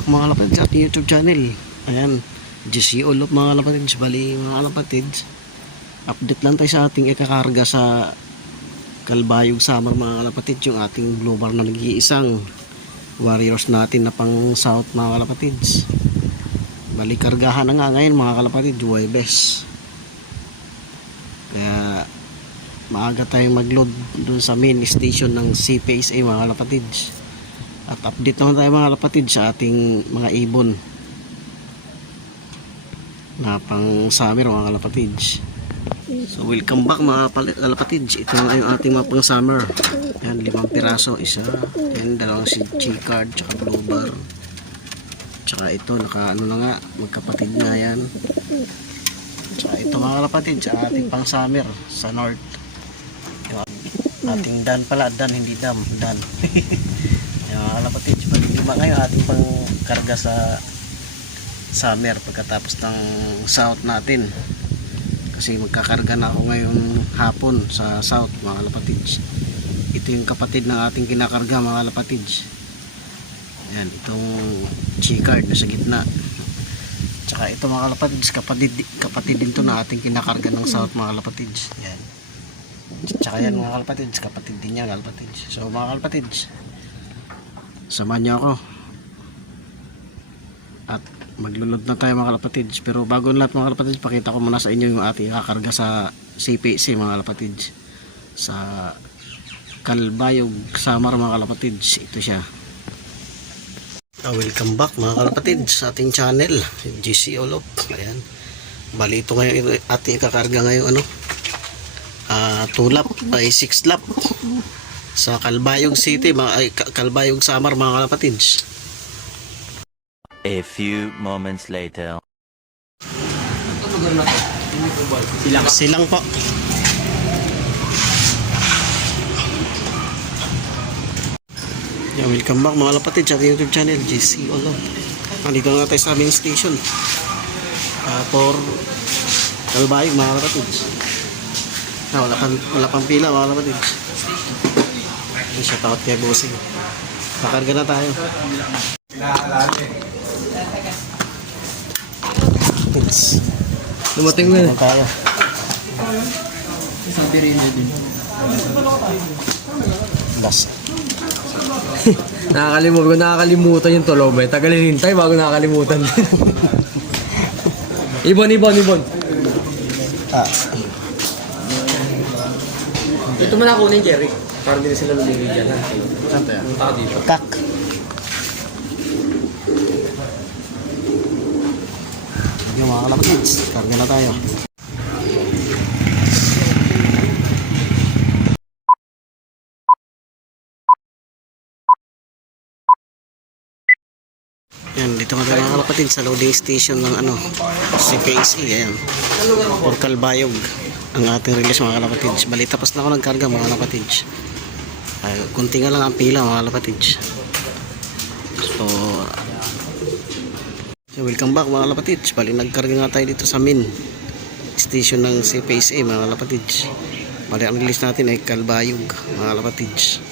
back mga kalapatids sa ating YouTube channel. Ayan, GC Ulop mga kalapatids. Bali mga kalapatids, update lang tayo sa ating ikakarga sa Kalbayog Summer mga kalapatids. Yung ating blue bar na nag-iisang warriors natin na pang south mga kalapatids. Bali kargahan na nga ngayon mga kalapatids, Huwebes. Kaya maaga tayong mag-load dun sa main station ng CPSA mga kalapatids. At update naman tayo mga kalapatids sa ating mga ibon na pang summer mga kalapatids. So welcome back mga kalapatids. Ito na yung ating mga pang summer. Yan, 5 piraso, isa. Yan, 2 C-card, tsaka blue bar. Tsaka ito, naka ano na nga, magkapatid na yan. Tsaka ito mga kalapatids, sa ating pang summer sa north. Yung ating dan pala, dan hindi dam, dan. Yung mga kalapatids, lima ngayon ating pang karga sa summer pagkatapos ng south natin. Kasi magkakarga na ako ngayon hapon sa south mga kalapatids. Ito yung kapatid ng ating kinakarga mga kalapatids. Ayan, itong G-card na sa gitna. Tsaka ito mga kalapatids, kapatid din to na ating kinakarga ng south mga kalapatids. Ayan. Tsaka yan mga kalapatids, kapatid din niya kalapatids. So mga kalapatids, samahan niyo ako at maglulod na tayo mga kalapatids. Pero bago lahat mga kalapatids, pakita ko muna sa inyo yung ating kakarga sa CPC mga kalapatids sa Kalbayog Summer mga kalapatids. Ito siya. Welcome back mga kalapatids sa ating channel GC Ulop. Ayan, bali ito ngayon ating kakarga ngayon ano, 2 lap ay 6 lap sa Kalbayog City Kalbayog Summer mga kalapatids. A few moments later. Silang po. Yeah, welcome back mga kalapatids sa ating YouTube channel GC Ulop. Nandito na tayo sa main station for Kalbayog mga kalapatids. Wala pang pila mga kalapatids. Hindi siya takot kaya busing. Kakarga na tayo. Lumating mo na tayo. isang pirino din. Last. Nakakalimutan yung tulog eh. Tagalin hintay bago nakakalimutan. Ibon. Ito mo na kunin, Jerry. Para hindi na sila lumili dyan. Saan tayo? Punta ka dito. Kak. Yung mga kalapatids, karga na tayo. Yan, dito nga tayo mga kalapatids sa loading station ng ano, CPSA. Ayan, for Kalbayog ang ating release mga kalapatids. Bali tapos na ako nagkarga mga kalapatids. Kunti nga lang ang pila mga kalapatids. So welcome back mga kalapatids. Bali nagkarga nga tayo dito sa main station ng CPSA mga kalapatids. Bali ang release natin ay Kalbayog mga kalapatids.